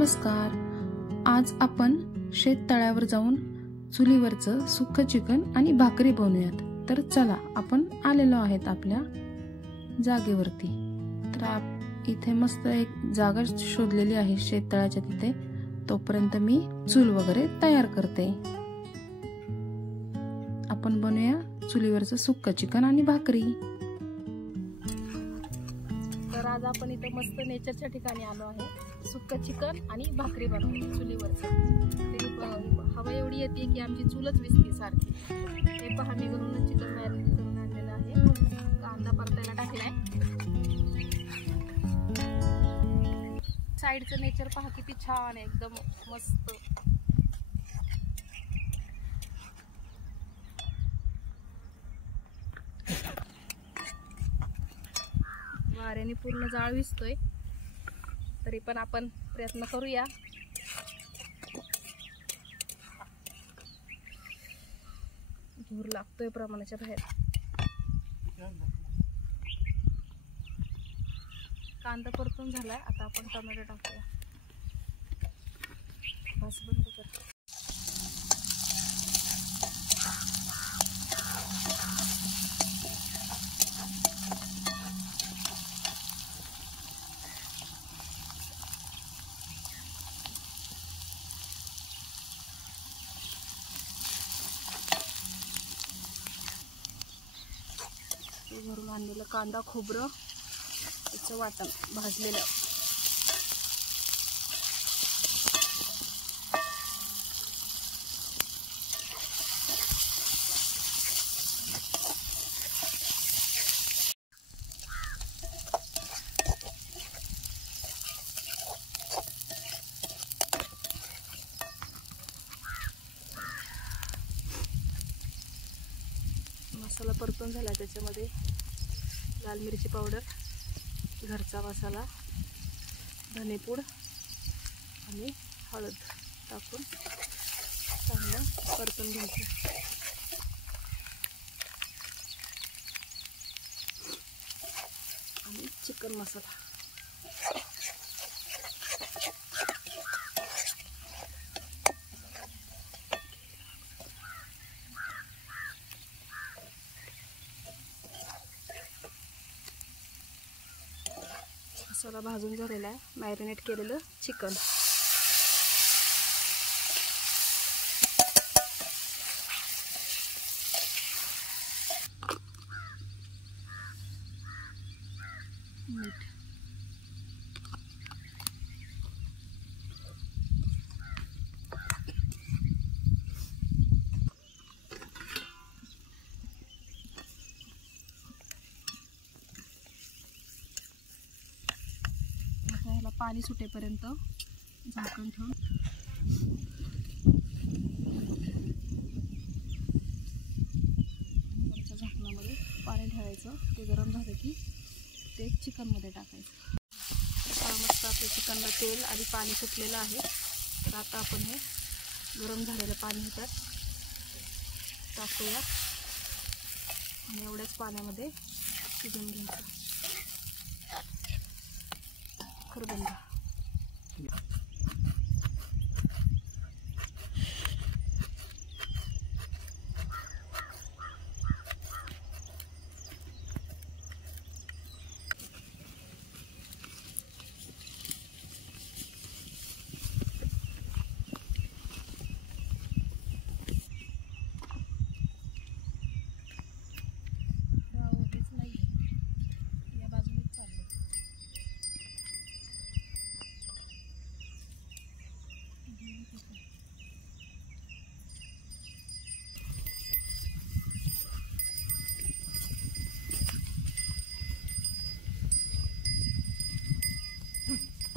नमस्कार. आज आपण शेततळ्यावर जाऊन चुलीवरचं सुक्क चिकन आणि भाकरी बनवूयात. तर चला, आपण आलेलो आहेत आपल्या जागेवरती. तर इथे मस्त एक जागा शोधलेली आहे शेततळ्याच्या तिथे. तोपर्यंत मी चूल वगैरे तयार करते. आपण बनवूया चुलीवरचं सुक्क चिकन आणि भाकरी. तर आज आपण इथे मस्त नेचरच्या ठिकाणी आलो आहे. सुक्क चिकन आणि भाकरी बनवली चुलीवरचं. हवा एवढी येते की आमची चूलच विसकी सारखी. हे पहा, मी घरून चिकन मॅरिनेट करून आणलेलं आहे. कांदा परतायला टाकलाय. साईडचं नेचर पहा किती छान आहे, एकदम मस्त. वाऱ्याने पूर्ण जाळ विसतोय, तरी पण आपण प्रयत्न करूया. धूर लागतोय प्रमाणाच्या बाहेर. कांदा परतून झालाय. आता आपण टोमॅटो टाकूया. बस बंद कर. घरून आणलेलं कांदा, खोबरं, त्याचं वाटण भाजलेलं. मसाला परतून झाला. त्याच्यामध्ये लाल मिरची पावडर, घरचा मसाला, धनेपूड आणि हळद टाकून चांगलं परतून घ्यायचं. आणि चिकन मसाला. मसाला भाजून झालेला आहे. मॅरिनेट केलेलं चिकन. मीठ. पाणी सुटेपर्यंत झाकण ठेवून वरच्या झाकणामध्ये पाणी ठेवायचं. ते गरम झालं की ते चिकनमध्ये टाकायचं. मस्त आपल्या चिकनला तेल आणि पाणी सुटलेलं आहे. तर आता आपण हे गरम झालेलं पाणी ह्याच्यात टाकूया आणि एवढ्याच पाण्यामध्ये शिजवून घ्यायचं. खरबंद.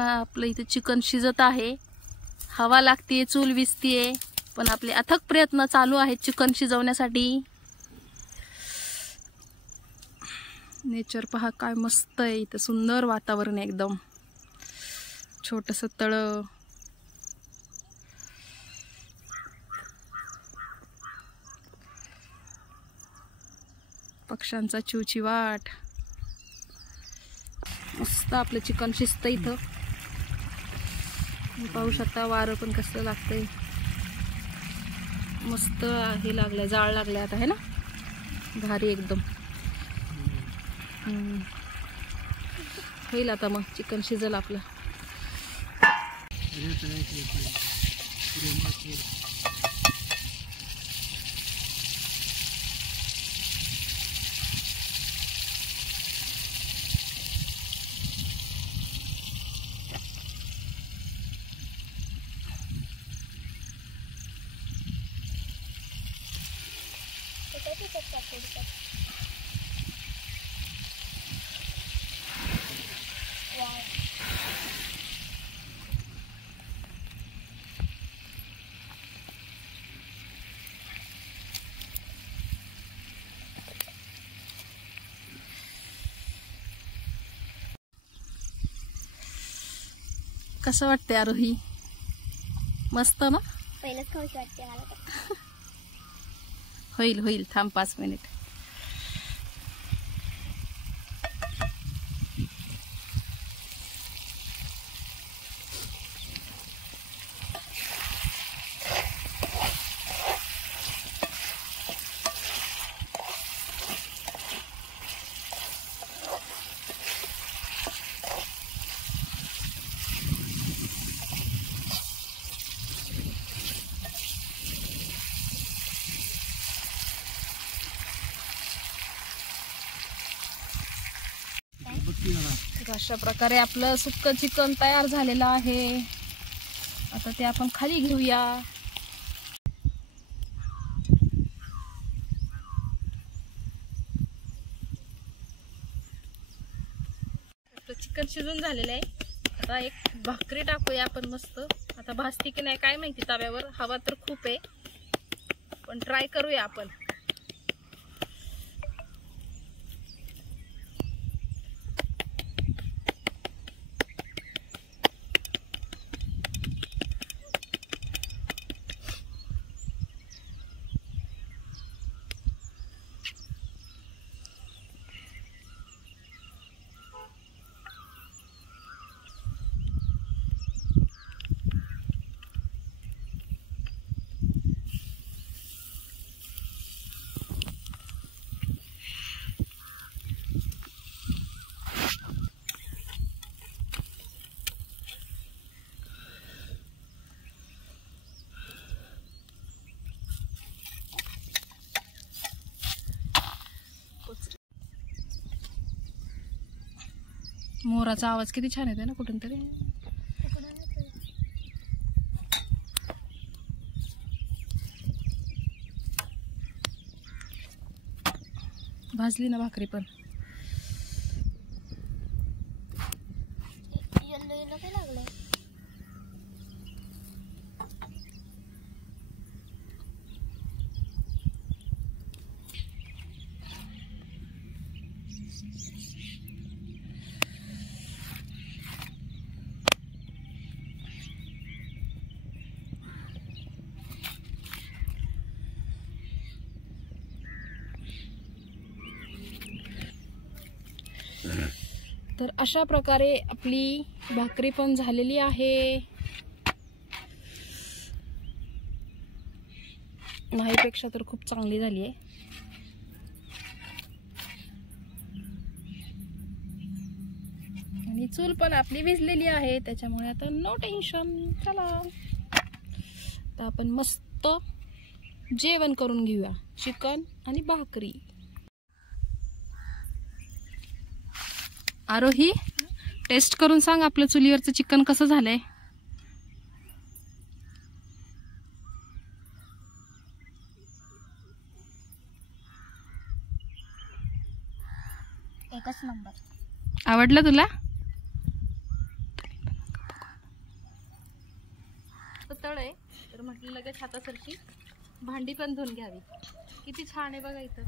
आपलं इथे चिकन शिजत आहे. हवा लागते, चूल विसतीये, पण आपले अथक प्रयत्न चालू आहेत चिकन शिजवण्यासाठी. नेचर पहा काय मस्त आहे इथं. सुंदर वातावरण आहे एकदम. छोटंसं तळ. पक्ष्यांचा चिवचिवाट. मस्त आपलं चिकन शिजतं इथं. पाहू शकता वारं पण कसं लागतंय, मस्त हे लागलंय, जाळ लागलंय आता, है ना, भारी एकदम. होईल आता मग चिकन शिजल आपलं. कसं वाटतंय आरोही? मस्त ना? पहिलेच खाऊशी वाटते मला तर. होईल होईल, थांब 5 मिनिट. अशा प्रकारे आपलं सुक्कं चिकन तयार झालेलं आहे. आता ते आपण खाली घेऊया. आपलं चिकन शिजून झालेलं आहे. आता एक भाकरी टाकूया आपण मस्त. आता भाजती की नाही काय माहिती तव्यावर, हवा तर खूप आहे, पण ट्राय करूया आपण. मोराचा आवाज किती छान येतोय ना कुठून तरी. भाजली ना भाकरी पण. तर अशा प्रकारे आपली भाकरी पण झालेली आहे. नाहीपेक्षा तर खूप चांगली झाली आहे. आणि चूल पण आपली विझलेली आहे, त्याच्यामुळे आता नो टेन्शन. चला आता आपण मस्त जेवण करून घेऊया, चिकन आणि भाकरी. आरोही, टेस्ट करून सांग आपलं चुलीवरचं चिकन कसं झालंय. एकच नंबर. आवडलं तुला? तळ आहे तर म्हटलं लगेच हातासारखी भांडी पण धुवून घ्यावी. किती छान आहे बघा इथं.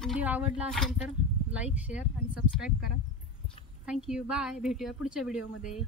व्हिडिओ आवडला असेल तर लाईक, शेअर आणि सबस्क्राईब करा. थँक्यू. बाय. भेटूया पुढच्या व्हिडिओमध्ये.